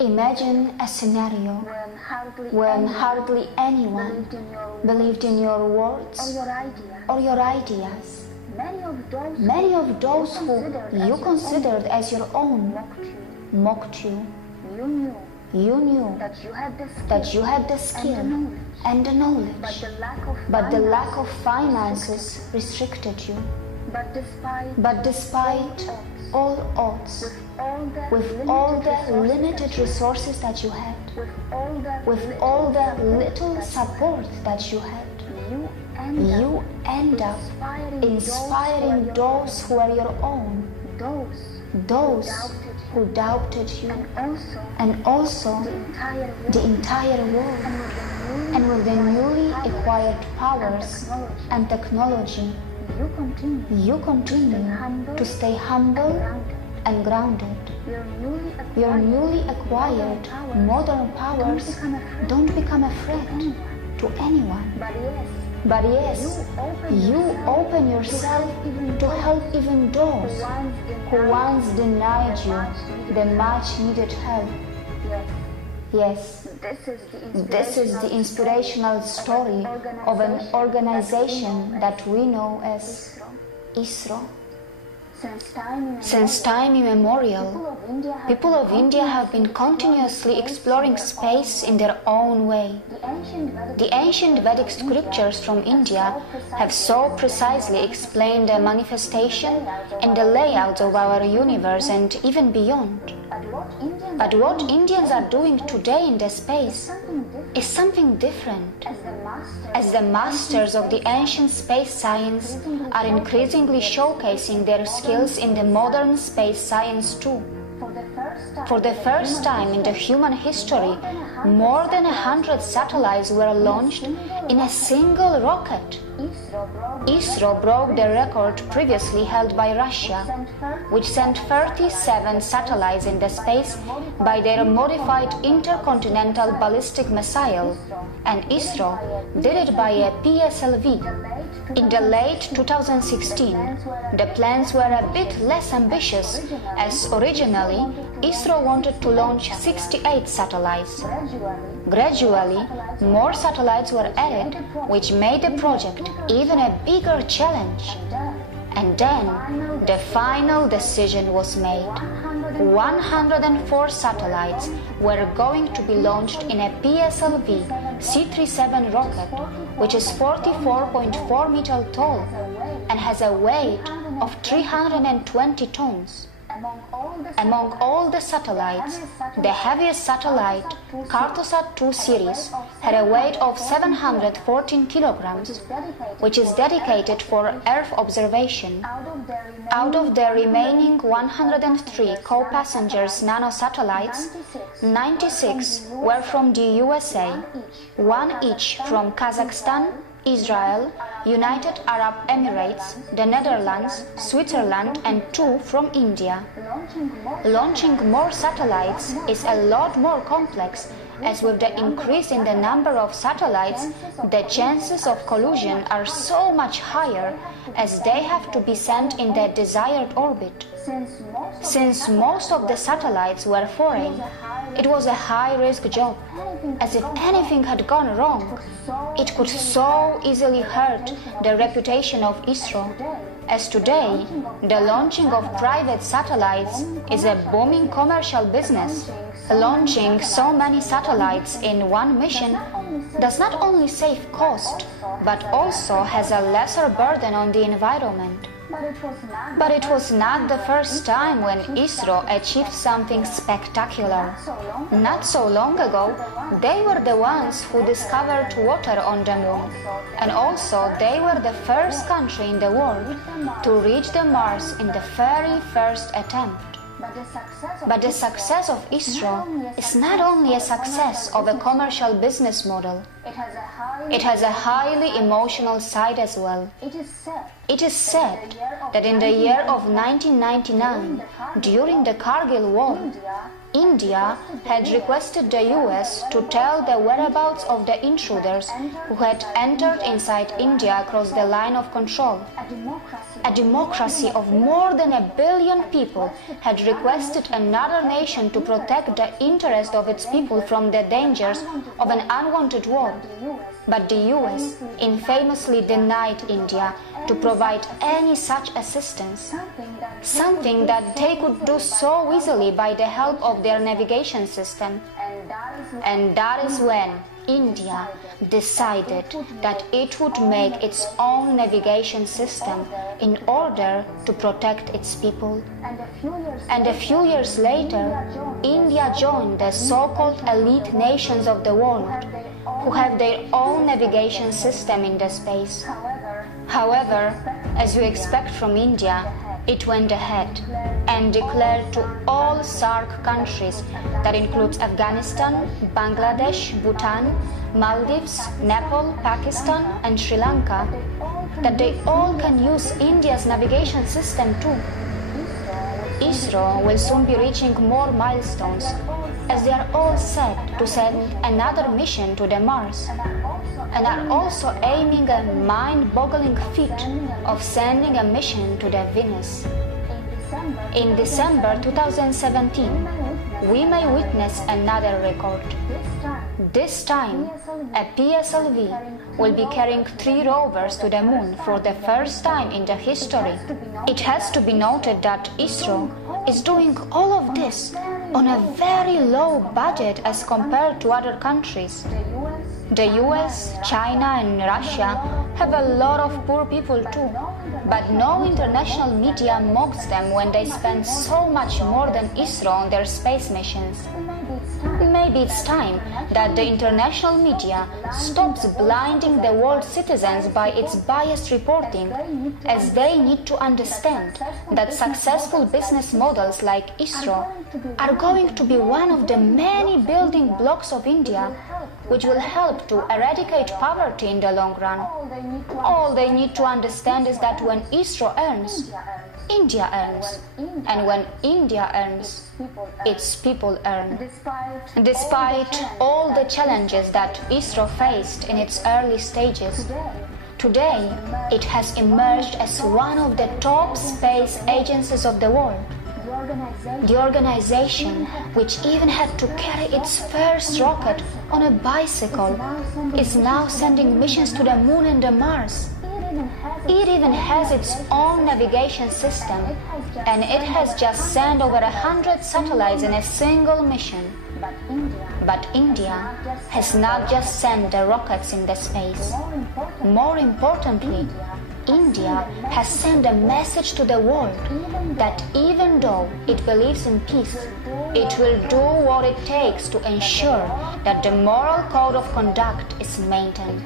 Imagine a scenario when hardly anyone believed in your words or your ideas. Many of those who you considered as your own mocked you. You knew that you had the skill and the knowledge, but the lack of finances restricted you. But despite all odds, with all the limited resources that you had, with all the little support that you had, you end up inspiring those who are your own, those who doubted you, and also the entire world. And with the newly acquired powers and technology, you continue to stay humble and grounded. Your newly acquired modern powers don't become a threat to anyone. But yes, you open yourself to help even those who once denied you the much needed help. Yes, this is the inspirational story of an organization that we know as Isro. Since time immemorial, people of India have been continuously exploring space in their own way. The ancient Vedic scriptures from India have so precisely explained the manifestation and the layout of our universe and even beyond. But what Indians are doing today in the space is something different, as the masters of the ancient space science are increasingly showcasing their skills in the modern space science too. For the first time in the human history, more than 100 satellites were launched in a single rocket. Isro broke the record previously held by Russia, which sent 37 satellites in the space by their modified intercontinental ballistic missile, and Isro did it by a PSLV. In the late 2016, the plans were a bit less ambitious, as originally Isro wanted to launch 68 satellites. Gradually, more satellites were added, which made the project even a bigger challenge. And then, the final decision was made. 104 satellites were going to be launched in a PSLV C-37 rocket, which is 44.4 meters tall and has a weight of 320 tons. Among all the satellites, the heaviest satellite, Cartosat 2 series, had a weight of 714 kilograms, which is dedicated for Earth observation. Out of the remaining 103 co-passengers nanosatellites, 96 were from the USA, one each from Kazakhstan, Israel, United Arab Emirates, the Netherlands, Switzerland, and 2 from India. Launching more satellites is a lot more complex, as with the increase in the number of satellites, the chances of collision are so much higher, as they have to be sent in the desired orbit. Since most of the satellites were foreign, it was a high-risk job, as if anything had gone wrong, it could so easily hurt the reputation of Isro. As today, the launching of private satellites is a booming commercial business. Launching so many satellites in one mission does not only save cost, but also has a lesser burden on the environment. But it was not the first time when Isro achieved something spectacular. Not so long ago, they were the ones who discovered water on the moon, and also they were the first country in the world to reach the Mars in the very first attempt. But the success of Isro is not only a success of a commercial business model, It has a highly emotional side as well. It is said that in the year of 1999, during the Kargil War, India had requested the US to tell the whereabouts of the intruders who had entered inside India across the line of control. A democracy of more than 1 billion people had requested another nation to protect the interest of its people from the dangers of an unwanted war. But the US infamously denied India to provide any such assistance, something that they could do so easily by the help of their navigation system. And that is when India decided that it would make its own navigation system in order to protect its people. And a few years later, India joined the so-called elite nations of the world, who have their own navigation system in the space. However, as you expect from India, it went ahead and declared to all SAARC countries, that includes Afghanistan, Bangladesh, Bhutan, Maldives, Nepal, Pakistan and Sri Lanka, that they all can use India's navigation system too. Isro will soon be reaching more milestones, as they are all set to send another mission to the Mars, and are also aiming a mind-boggling feat of sending a mission to the Venus. In December 2017, we may witness another record. This time, a PSLV will be carrying 3 rovers to the moon for the first time in the history. It has to be noted that Isro is doing all of this on a very low budget as compared to other countries. The US, China and Russia have a lot of poor people too, but no international media mocks them when they spend so much more than Isro on their space missions. Maybe it's time that the international media stops blinding the world citizens by its biased reporting, as they need to understand that successful business models like Isro are going to be one of the many building blocks of India, which will help to eradicate poverty in the long run. All they need to understand is that when Isro earns, India earns, and when India earns, its people earn. Despite all the challenges that Isro faced in its early stages, today it has emerged as one of the top space agencies of the world. The organization, which even had to carry its first rocket on a bicycle, is now sending missions to the moon and the Mars. It even has its own navigation system, and it has just sent over 100 satellites in a single mission. But India has not just sent the rockets in the space. More importantly, India has sent a message to the world that even though it believes in peace, it will do what it takes to ensure that the moral code of conduct is maintained.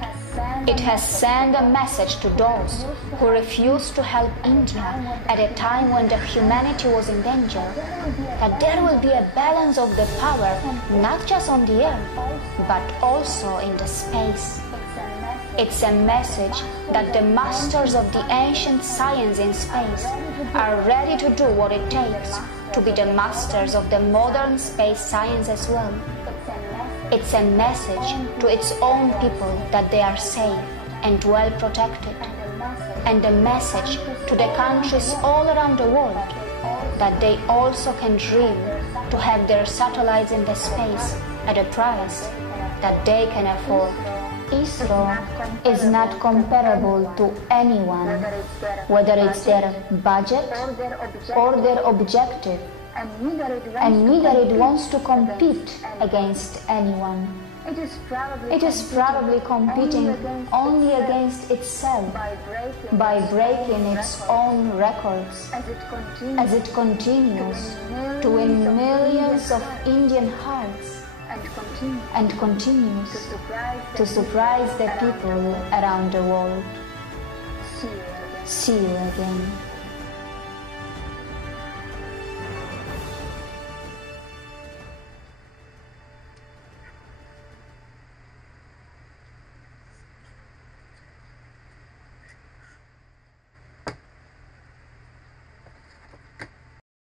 It has sent a message to those who refused to help India at a time when the humanity was in danger, that there will be a balance of the power not just on the earth, but also in the space. It's a message that the masters of the ancient science in space are ready to do what it takes to be the masters of the modern space science as well. It's a message to its own people that they are safe and well protected, and a message to the countries all around the world that they also can dream to have their satellites in the space at a price that they can afford. Isro is not comparable to anyone, whether it's their budget or their objective, and neither it wants to compete against anyone. It is probably competing only against itself by breaking its own records as it continues to win millions of Indian hearts and continues to surprise the people around the world. See you again.